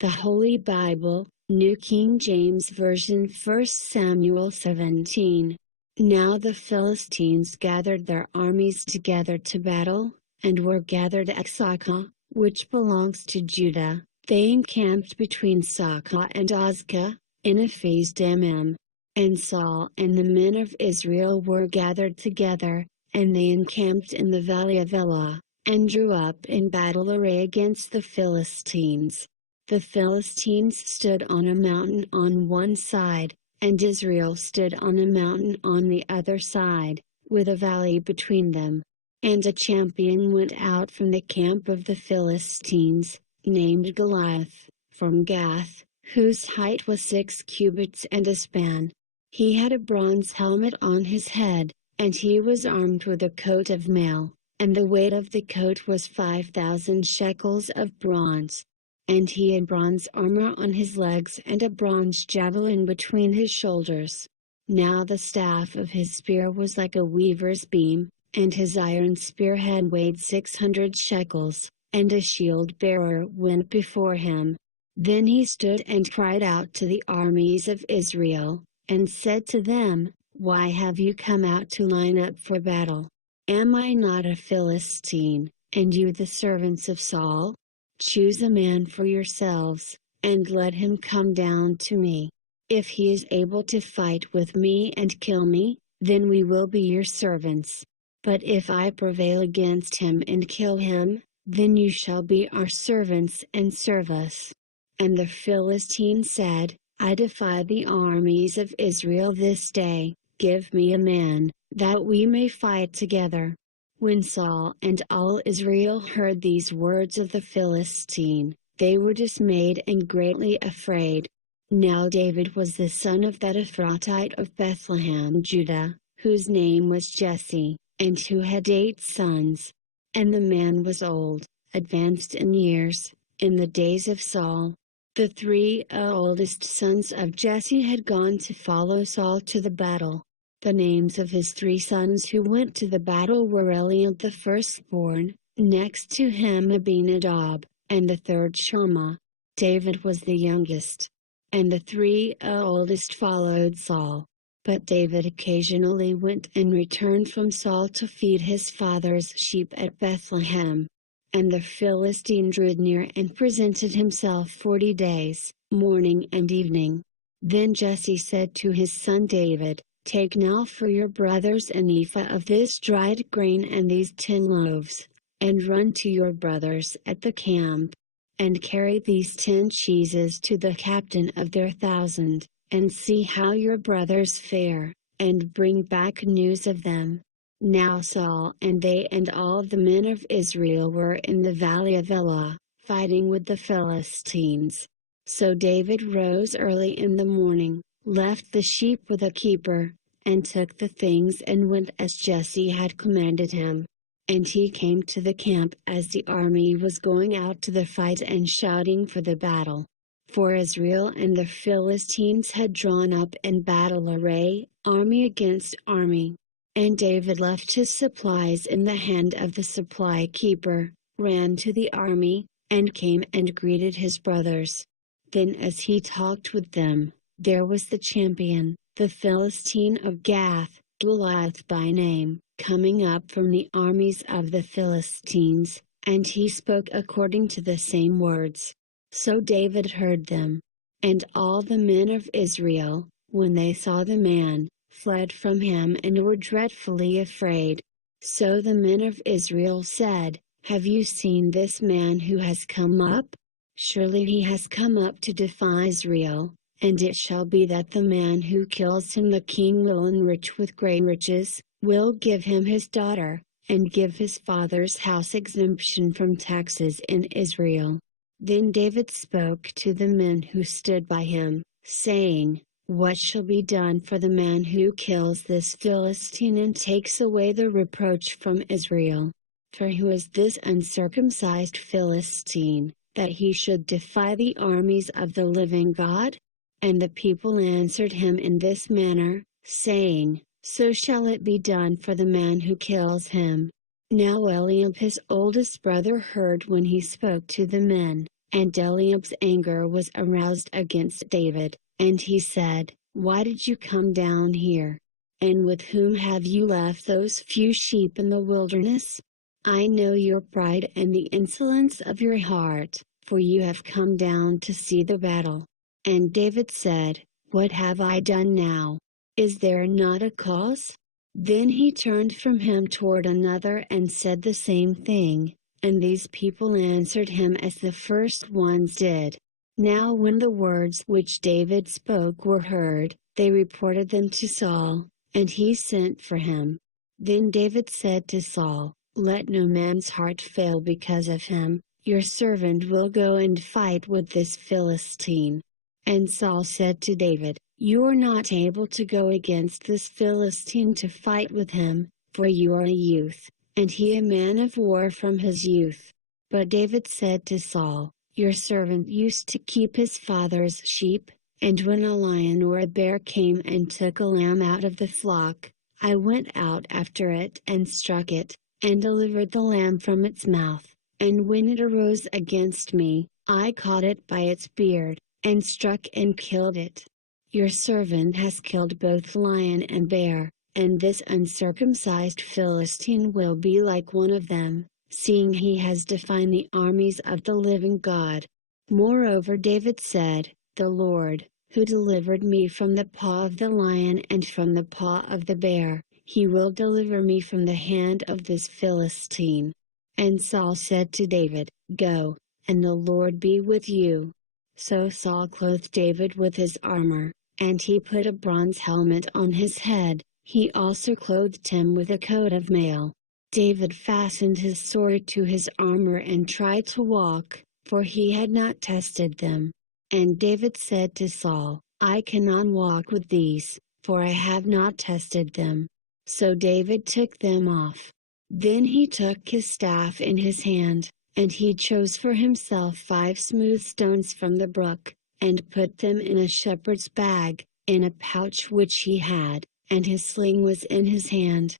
The Holy Bible, New King James Version, 1 Samuel 17. Now the Philistines gathered their armies together to battle, and were gathered at Socoh, which belongs to Judah. They encamped between Socoh and Azekah, in Ephes Dammim. And Saul and the men of Israel were gathered together, and they encamped in the valley of Elah, and drew up in battle array against the Philistines. The Philistines stood on a mountain on one side, and Israel stood on a mountain on the other side, with a valley between them. And a champion went out from the camp of the Philistines, named Goliath, from Gath, whose height was 6 cubits and a span. He had a bronze helmet on his head, and he was armed with a coat of mail, and the weight of the coat was 5,000 shekels of bronze. And he had bronze armor on his legs and a bronze javelin between his shoulders. Now the staff of his spear was like a weaver's beam, and his iron spearhead weighed 600 shekels, and a shield bearer went before him. Then he stood and cried out to the armies of Israel, and said to them, "Why have you come out to line up for battle? Am I not a Philistine, and you the servants of Saul? Choose a man for yourselves, and let him come down to me. If he is able to fight with me and kill me, then we will be your servants. But if I prevail against him and kill him, then you shall be our servants and serve us." And the Philistine said, "I defy the armies of Israel this day, give me a man, that we may fight together." When Saul and all Israel heard these words of the Philistine, they were dismayed and greatly afraid. Now David was the son of that Ephratite of Bethlehem, Judah, whose name was Jesse, and who had 8 sons. And the man was old, advanced in years, in the days of Saul. The 3 oldest sons of Jesse had gone to follow Saul to the battle. The names of his 3 sons who went to the battle were Eliab the firstborn, next to him Abinadab, and the third Shammah. David was the youngest. And the 3 oldest followed Saul. But David occasionally went and returned from Saul to feed his father's sheep at Bethlehem. And the Philistine drew near and presented himself 40 days, morning and evening. Then Jesse said to his son David, "Take now for your brothers an ephah of this dried grain and these 10 loaves, and run to your brothers at the camp. And carry these 10 cheeses to the captain of their 1,000, and see how your brothers fare, and bring back news of them." Now Saul and they and all the men of Israel were in the valley of Elah, fighting with the Philistines. So David rose early in the morning, left the sheep with a keeper, and took the things and went as Jesse had commanded him. And he came to the camp as the army was going out to the fight and shouting for the battle. For Israel and the Philistines had drawn up in battle array, army against army. And David left his supplies in the hand of the supply keeper, ran to the army, and came and greeted his brothers. Then as he talked with them, there was the champion, the Philistine of Gath, Goliath by name, coming up from the armies of the Philistines, and he spoke according to the same words. So David heard them. And all the men of Israel, when they saw the man, fled from him and were dreadfully afraid. So the men of Israel said, "Have you seen this man who has come up? Surely he has come up to defy Israel, and it shall be that the man who kills him the king will enrich with great riches, will give him his daughter, and give his father's house exemption from taxes in Israel." Then David spoke to the men who stood by him, saying, "What shall be done for the man who kills this Philistine and takes away the reproach from Israel? For who is this uncircumcised Philistine, that he should defy the armies of the living God?" And the people answered him in this manner, saying, "So shall it be done for the man who kills him." Now Eliab his oldest brother heard when he spoke to the men, And Eliab's anger was aroused against David, and he said, "Why did you come down here? And with whom have you left those few sheep in the wilderness? I know your pride and the insolence of your heart, for you have come down to see the battle." And David said, "What have I done now? Is there not a cause?" Then he turned from him toward another and said the same thing, and these people answered him as the first ones did. Now when the words which David spoke were heard, they reported them to Saul, and he sent for him. Then David said to Saul, "Let no man's heart fail because of him, your servant will go and fight with this Philistine." And Saul said to David, "You are not able to go against this Philistine to fight with him, for you are a youth, and he a man of war from his youth." But David said to Saul, "Your servant used to keep his father's sheep, and when a lion or a bear came and took a lamb out of the flock, I went out after it and struck it, and delivered the lamb from its mouth, and when it arose against me, I caught it by its beard, and struck and killed it. Your servant has killed both lion and bear, and this uncircumcised Philistine will be like one of them, seeing he has defied the armies of the living God." Moreover David said, "The Lord, who delivered me from the paw of the lion and from the paw of the bear, he will deliver me from the hand of this Philistine." And Saul said to David, "Go, and the Lord be with you." So Saul clothed David with his armor, and he put a bronze helmet on his head. He also clothed him with a coat of mail. David fastened his sword to his armor and tried to walk, for he had not tested them. And David said to Saul, "I cannot walk with these, for I have not tested them." So David took them off. Then he took his staff in his hand, and he chose for himself 5 smooth stones from the brook, and put them in a shepherd's bag, in a pouch which he had, and his sling was in his hand.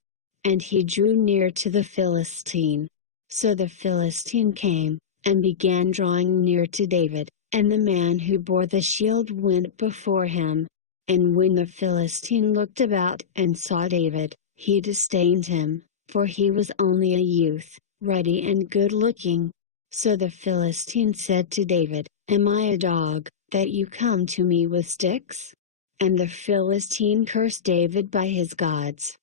And he drew near to the Philistine. So the Philistine came, and began drawing near to David, and the man who bore the shield went before him. And when the Philistine looked about and saw David, he disdained him, for he was only a youth, ruddy and good-looking. So the Philistine said to David, "Am I a dog, that you come to me with sticks?" And the Philistine cursed David by his gods.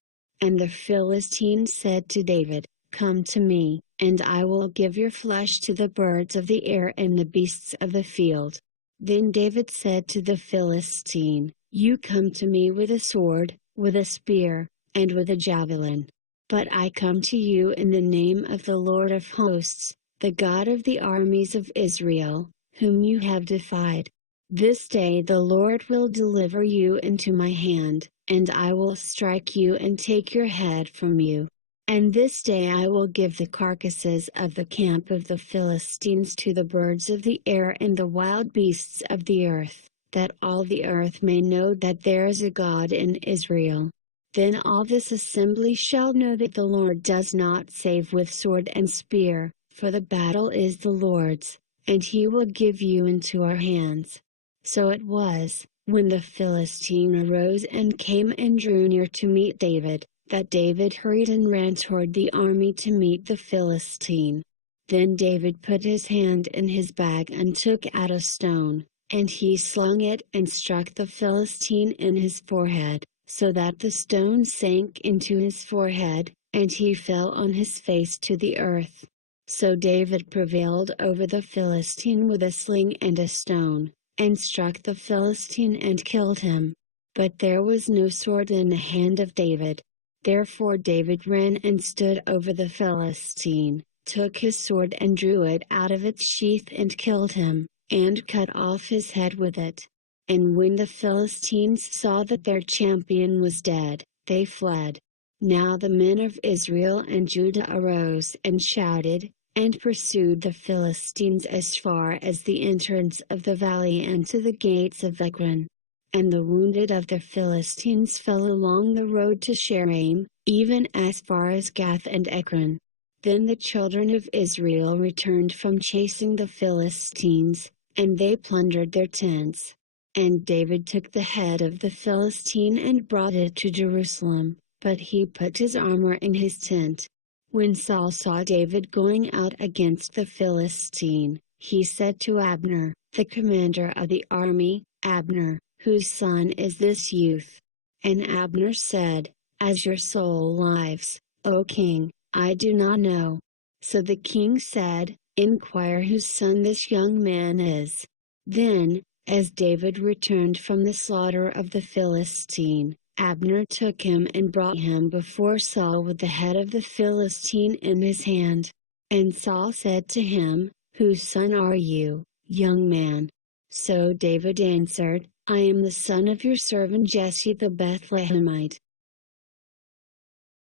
And the Philistine said to David, "Come to me, and I will give your flesh to the birds of the air and the beasts of the field." Then David said to the Philistine, "You come to me with a sword, with a spear, and with a javelin. But I come to you in the name of the Lord of hosts, the God of the armies of Israel, whom you have defied. This day the Lord will deliver you into my hand, and I will strike you and take your head from you. And this day I will give the carcasses of the camp of the Philistines to the birds of the air and the wild beasts of the earth, that all the earth may know that there is a God in Israel. Then all this assembly shall know that the Lord does not save with sword and spear, for the battle is the Lord's, and he will give you into our hands." So it was, when the Philistine arose and came and drew near to meet David, that David hurried and ran toward the army to meet the Philistine. Then David put his hand in his bag and took out a stone, and he slung it and struck the Philistine in his forehead, so that the stone sank into his forehead, and he fell on his face to the earth. So David prevailed over the Philistine with a sling and a stone, and struck the Philistine and killed him. But there was no sword in the hand of David. Therefore David ran and stood over the Philistine, took his sword and drew it out of its sheath and killed him, and cut off his head with it. And when the Philistines saw that their champion was dead, they fled. Now the men of Israel and Judah arose and shouted, and pursued the Philistines as far as the entrance of the valley and to the gates of Ekron. And the wounded of the Philistines fell along the road to Shaaraim, even as far as Gath and Ekron. Then the children of Israel returned from chasing the Philistines, and they plundered their tents. And David took the head of the Philistine and brought it to Jerusalem, but he put his armor in his tent. When Saul saw David going out against the Philistine, he said to Abner, the commander of the army, Abner, whose son is this youth? And Abner said, As your soul lives, O king, I do not know. So the king said, Inquire whose son this young man is. Then, as David returned from the slaughter of the Philistine, Abner took him and brought him before Saul with the head of the Philistine in his hand. And Saul said to him, Whose son are you, young man? So David answered, I am the son of your servant Jesse the Bethlehemite.